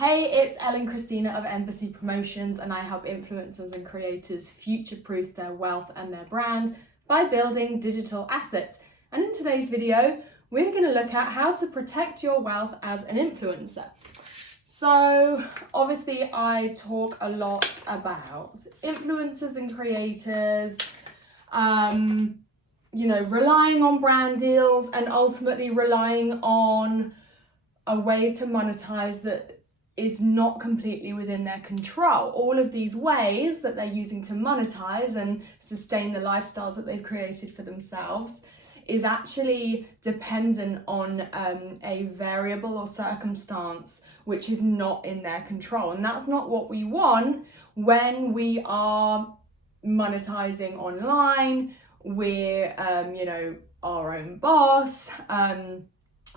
Hey, it's Christina of Embassy Promotions, and I help influencers and creators future-proof their wealth and their brand by building digital assets. And in today's video, we're going to look at how to protect your wealth as an influencer. So obviously I talk a lot about influencers and creators, relying on brand deals and ultimately relying on a way to monetize that is not completely within their control. All of these ways that they're using to monetize and sustain the lifestyles that they've created for themselves is actually dependent on a variable or circumstance which is not in their control. And that's not what we want when we are monetizing online. We're, our own boss.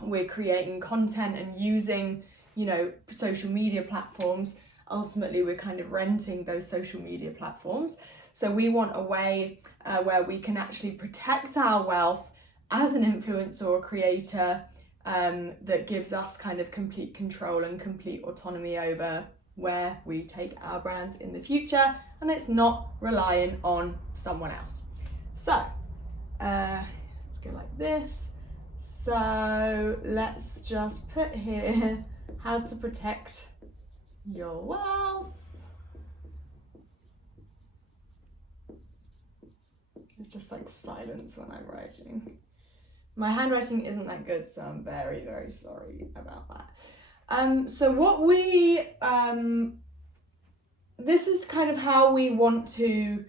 We're creating content and using, social media platforms. Ultimately, we're kind of renting those social media platforms. So we want a way where we can actually protect our wealth as an influencer or creator that gives us kind of complete control and complete autonomy over where we take our brands in the future, and it's not reliant on someone else. So let's go like this. So let's just put here how to protect your wealth. It's just like silence when I'm writing. My handwriting isn't that good, so I'm very, very sorry about that. So what this is kind of how we want to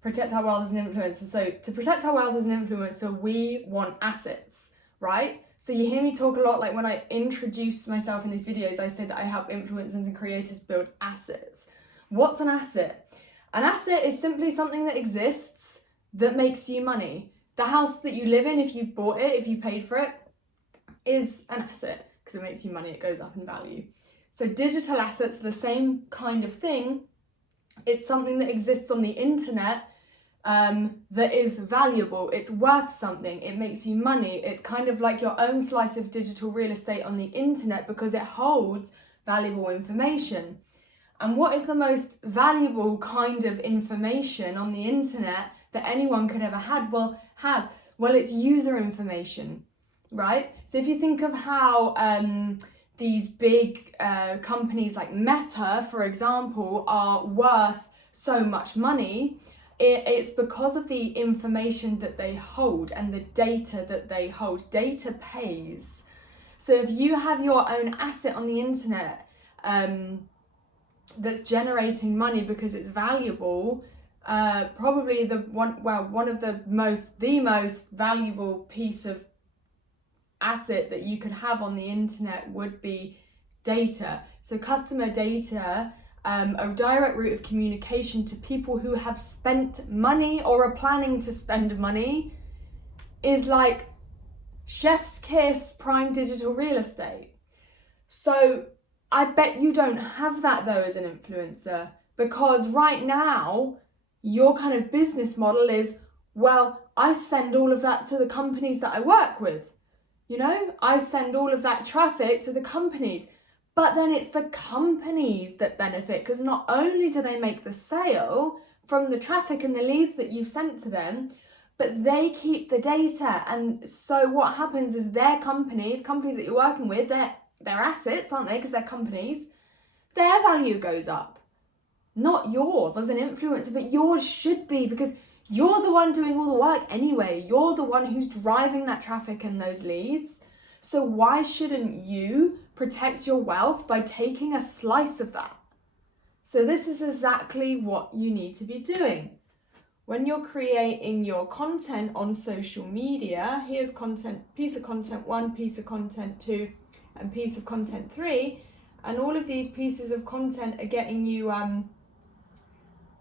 protect our wealth as an influencer. So to protect our wealth as an influencer, we want assets, right? So you hear me talk a lot, like when I introduce myself in these videos, I say that I help influencers and creators build assets. What's an asset? An asset is simply something that exists that makes you money. The house that you live in, if you bought it, if you paid for it, is an asset because it makes you money, it goes up in value. So digital assets are the same kind of thing. It's something that exists on the internet that is valuable, it's worth something, it makes you money. It's kind of like your own slice of digital real estate on the internet because it holds valuable information. And what is the most valuable kind of information on the internet that anyone could ever have? Well, it's user information, right? So if you think of how these big companies like Meta, for example, are worth so much money, it's because of the information that they hold and the data that they hold. Data pays. So if you have your own asset on the internet that's generating money because it's valuable, probably one of the most valuable piece of asset that you could have on the internet would be data. So customer data, a direct route of communication to people who have spent money or are planning to spend money, is like chef's kiss prime digital real estate. So I bet you don't have that though as an influencer, because right now your kind of business model is, well, I send all of that to the companies that I work with. I send all of that traffic to the companies. But then it's the companies that benefit, because not only do they make the sale from the traffic and the leads that you've sent to them, but they keep the data. And so what happens is the companies that you're working with, they're assets, aren't they? Because they're companies. Their value goes up. Not yours as an influencer, but yours should be, because you're the one doing all the work anyway. You're the one who's driving that traffic and those leads. So why shouldn't you protect your wealth by taking a slice of that? So this is exactly what you need to be doing. When you're creating your content on social media, here's piece of content 1, piece of content 2, and piece of content 3. And all of these pieces of content are getting you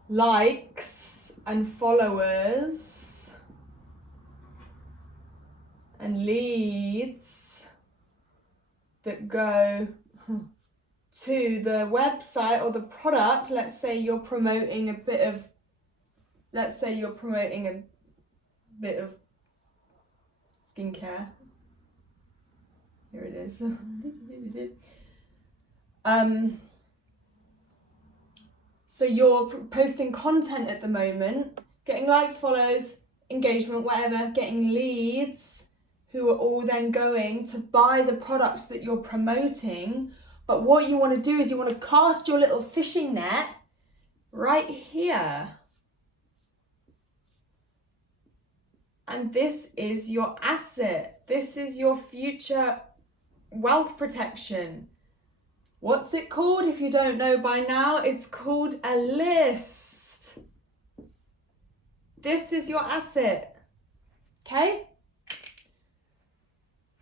likes and followers and leads that go to the website or the product. Let's say you're promoting a bit of skincare. Here it is. So you're posting content at the moment, getting likes, follows, engagement, whatever, getting leads who are all then going to buy the products that you're promoting. But what you want to do is you want to cast your little fishing net right here. And this is your asset. This is your future wealth protection. What's it called? If you don't know by now, it's called a list. This is your asset, okay?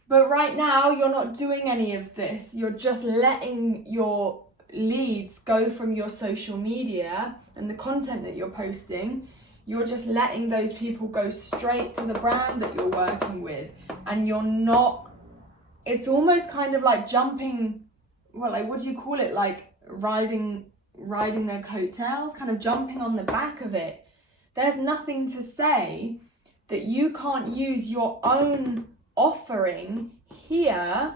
But right now, you're not doing any of this. You're just letting your leads go from your social media and the content that you're posting. You're just letting those people go straight to the brand that you're working with. And you're not, it's almost kind of like jumping, well, like, what do you call it? Like riding their coattails, kind of jumping on the back of it. There's nothing to say that you can't use your own offering here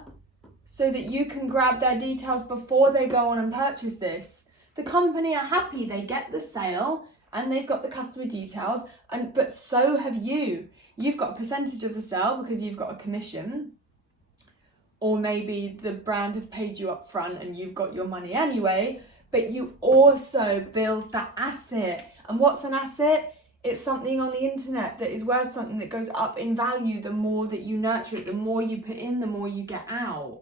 so that you can grab their details before they go on and purchase this. The company are happy, they get the sale and they've got the customer details, but so have you. You've got a percentage of the sale because you've got a commission, or maybe the brand have paid you up front and you've got your money anyway, but you also build that asset. And what's an asset? It's something on the internet that is worth something, that goes up in value the more that you nurture it, the more you put in, the more you get out.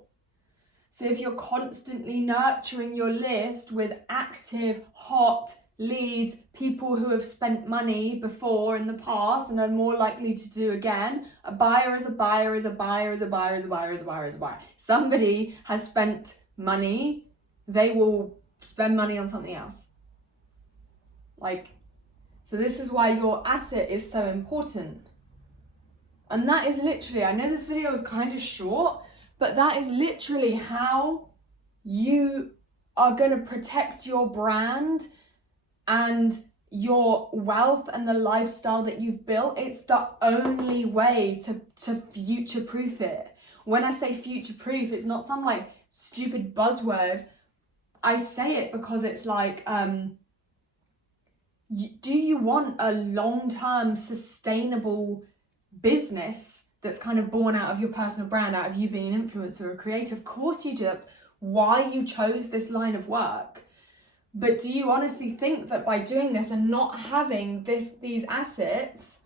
So if you're constantly nurturing your list with active, hot leads, people who have spent money before in the past and are more likely to do again, a buyer is a buyer is a buyer is a buyer is a buyer is a buyer is a buyer. Somebody has spent money, they will spend money on something else. So this is why your asset is so important. And that is literally, I know this video is kind of short, but that is literally how you are going to protect your brand and your wealth and the lifestyle that you've built. It's the only way to future-proof it. When I say future-proof, it's not some like stupid buzzword. I say it because it's like, do you want a long-term sustainable business that's kind of born out of your personal brand, out of you being an influencer or a creator? Of course you do. That's why you chose this line of work. But do you honestly think that by doing this and not having these assets,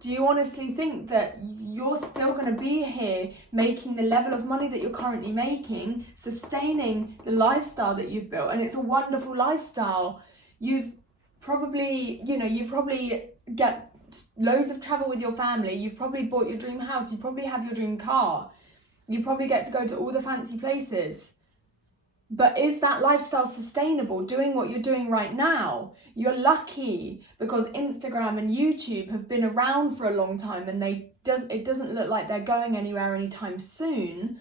do you honestly think that you're still going to be here making the level of money that you're currently making, sustaining the lifestyle that you've built? And it's a wonderful lifestyle. You probably get loads of travel with your family. You've probably bought your dream house. You probably have your dream car. You probably get to go to all the fancy places. But is that lifestyle sustainable, doing what you're doing right now? You're lucky because Instagram and YouTube have been around for a long time and it doesn't look like they're going anywhere anytime soon.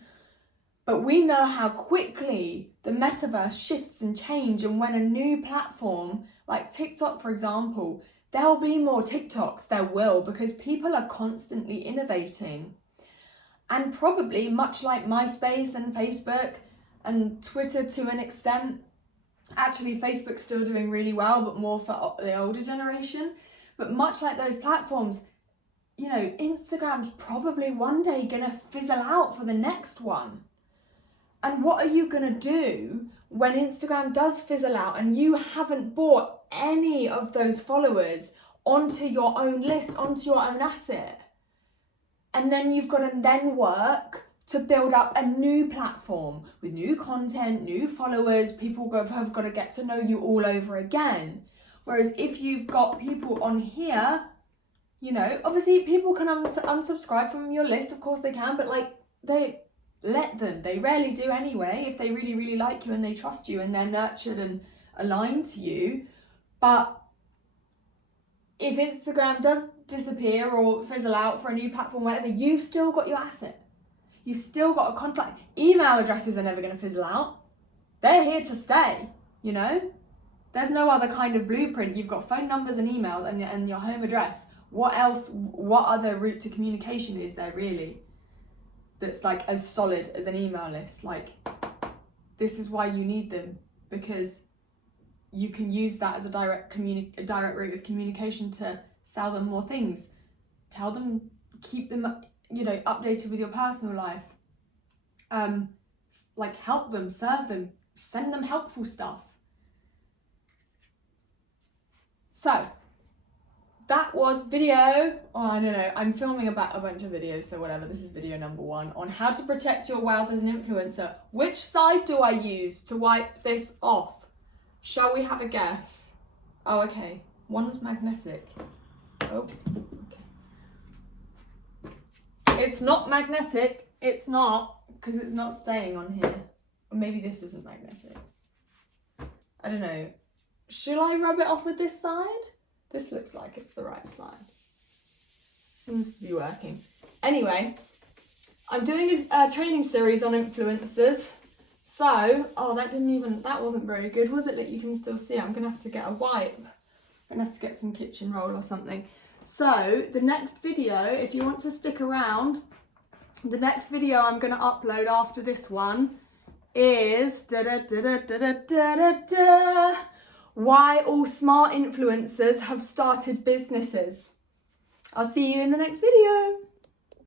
But we know how quickly the metaverse shifts and changes, and when a new platform like TikTok, for example, there'll be more TikToks, there will, because people are constantly innovating. And probably much like MySpace and Facebook and Twitter to an extent, actually Facebook's still doing really well, but more for the older generation. But much like those platforms, Instagram's probably one day gonna fizzle out for the next one. And what are you gonna do when Instagram does fizzle out and you haven't bought any of those followers onto your own list, onto your own asset? And then you've got to then work to build up a new platform with new content, new followers. People have got to get to know you all over again. Whereas if you've got people on here, obviously people can unsubscribe from your list, of course they can, but let them. They rarely do anyway, if they really, really like you and they trust you and they're nurtured and aligned to you. But if Instagram does disappear or fizzle out for a new platform, whatever, you've still got your asset. You've still got a contact. Email addresses are never going to fizzle out. They're here to stay, There's no other kind of blueprint. You've got phone numbers and emails and your home address. What else, what other route to communication is there really that's like as solid as an email list? this is why you need them, because you can use that as a direct route of communication to sell them more things, tell them, keep them, you know, updated with your personal life, like help them, serve them, send them helpful stuff. So that was video, I don't know, I'm filming about a bunch of videos, so whatever, this is video number 1 on how to protect your wealth as an influencer. Which side do I use to wipe this off? Shall we have a guess? Oh, okay, one's magnetic. Oh, okay. It's not magnetic, it's not, because it's not staying on here. Or maybe this isn't magnetic. I don't know. Should I rub it off with this side? This looks like it's the right side. Seems to be working. Anyway, I'm doing a training series on influencers. So, oh, that wasn't very good, was it? That you can still see. I'm gonna have to get a wipe. I'm gonna have to get some kitchen roll or something. So, the next video, if you want to stick around, the next video I'm gonna upload after this one is why all smart influencers have started businesses. I'll see you in the next video.